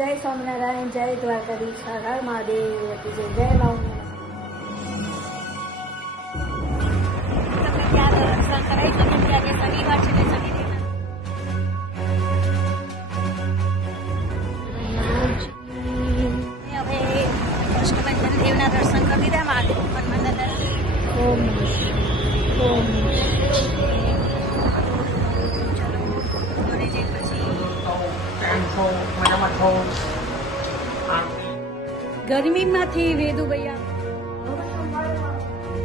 જય સ્વામિનારાયણ, જય દ્વારકાધીશ, હર હર મહાદેવ, જય મા ત્યાં દર્શન કરાવીશું કેમ કે આજે શનિવાર છે ને શનિદેવના હવે કષ્ટભંજન દેવના દર્શન કરી દીધા મહાદેવ હનુમાન દાદા. ઓમ ઓમ ચલો ઘરે જઈ પછી ગરમીમાંથી વેદુ ભૈયા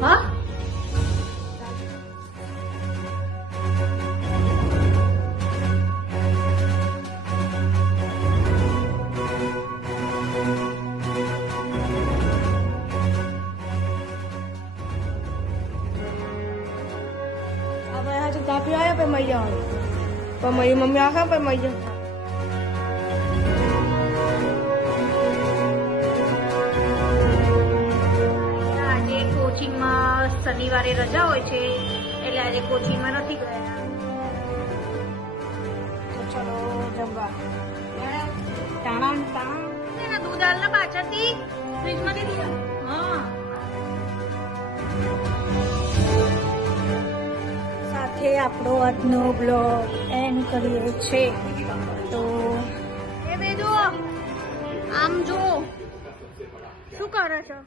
હા કાપી આવ્યા पे મૈયા પણ મારી મમ્મી આખા पे મૈયા આજે કોચિંગમાં શનિવારે રજા હોય છે એટલે આજે કોચિંગમાં નથી ગયા. તો ચલો જમવા તાણા દૂધ હાલના પાછળથી ફ્રીજમાંથી દીધા. હા સાથે આપણો આજનો બ્લોગ એન્ડ કરીએ છે. તો એ બેદો આમ જો શું કરે છે.